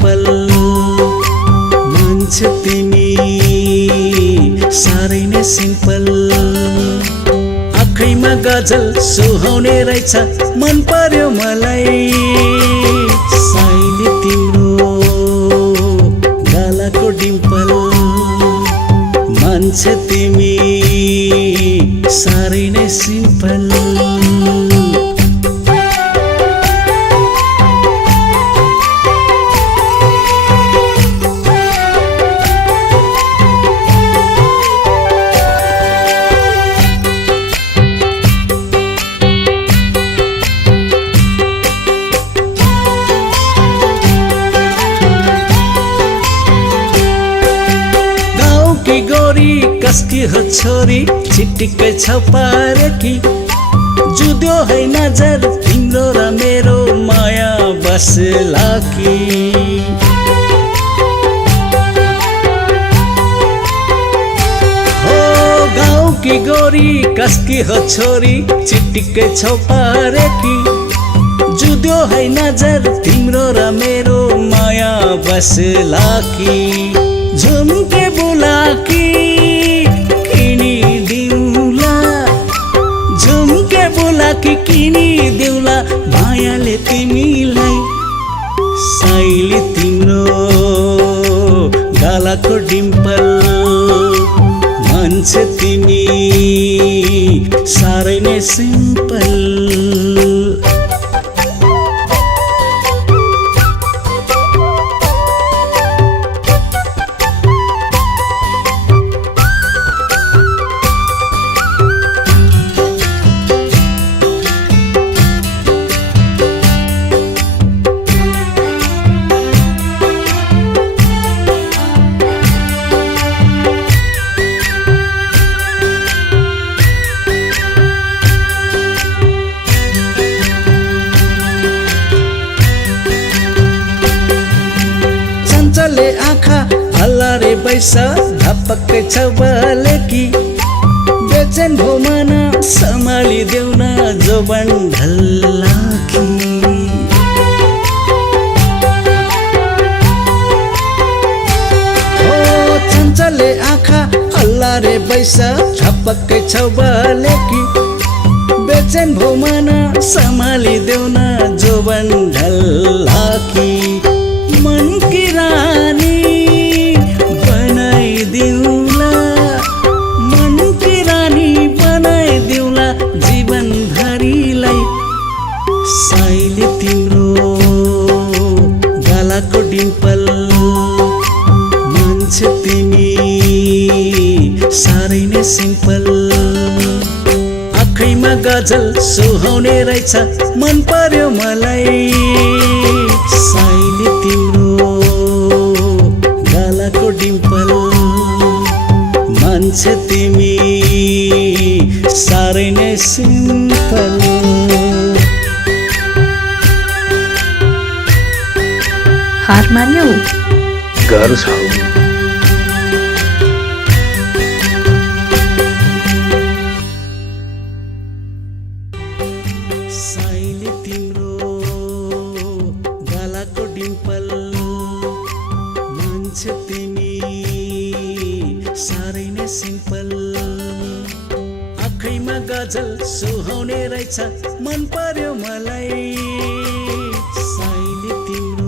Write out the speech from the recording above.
डिम्पल मान्छे तिमी साह्रै नै सिम्पल आँखैमा गजल सुहाउने रहेछ मन पर्यो मलाई साइली तिम्रो गालाको डिम्पल मान्छे तिमी साह्रै नै सिम्पल गोरी कसकी हो छोरी चिटिक्कै छ पारेकी जुद्यो है नजर तिम्रो र मेरो माया बसला कि हो गाउँकी गोरी कसकी हो छोरी चिटिक्कै छ पारेकी जुद्यो है नजर तिम्रो र मेरो माया बसला कि झुम्के बुलाकी किनी दिउला झुम्के बुलाकी किनी दिउला मायाले तिमीलाई साइली तिम्रो गालाको डिम्पल मान्छे तिमी साह्रै नै सिम्पल चले आँखा हल्लारे बैसा धपक्कै छ बलेकी बेचेन भो मन सम्हाली देउन जोबन ढल्लाकी हो चञ्चले आँखा हल्लारे बैसा धपक्कै छ बलेकी बेचेन भो मन सम्हाली देउन जोबन ढल्लाकी मन की रानी बनाइदिउला मन की रानी बनाइदिउला जीवन भरिलाई साइली तिम्रो गालाको डिम्पल मान्छे तिमी साह्रै नै सिम्पल आँखैमा गजल सुहाउने रहेछ मन पर्यो मलाई साइली तिम्रो गालाको डिम्पल मान्छे तिमी साह्रै नै सिम्पल हार मान्यौ गाह्रो छ साइली तिम्रो गालाको डिम्पल मान्छे तिमी साह्रै नै सिम्पल आँखैमा गजल सुहाउने रहेछ मन पर्यो मलाई साइली तिम्रो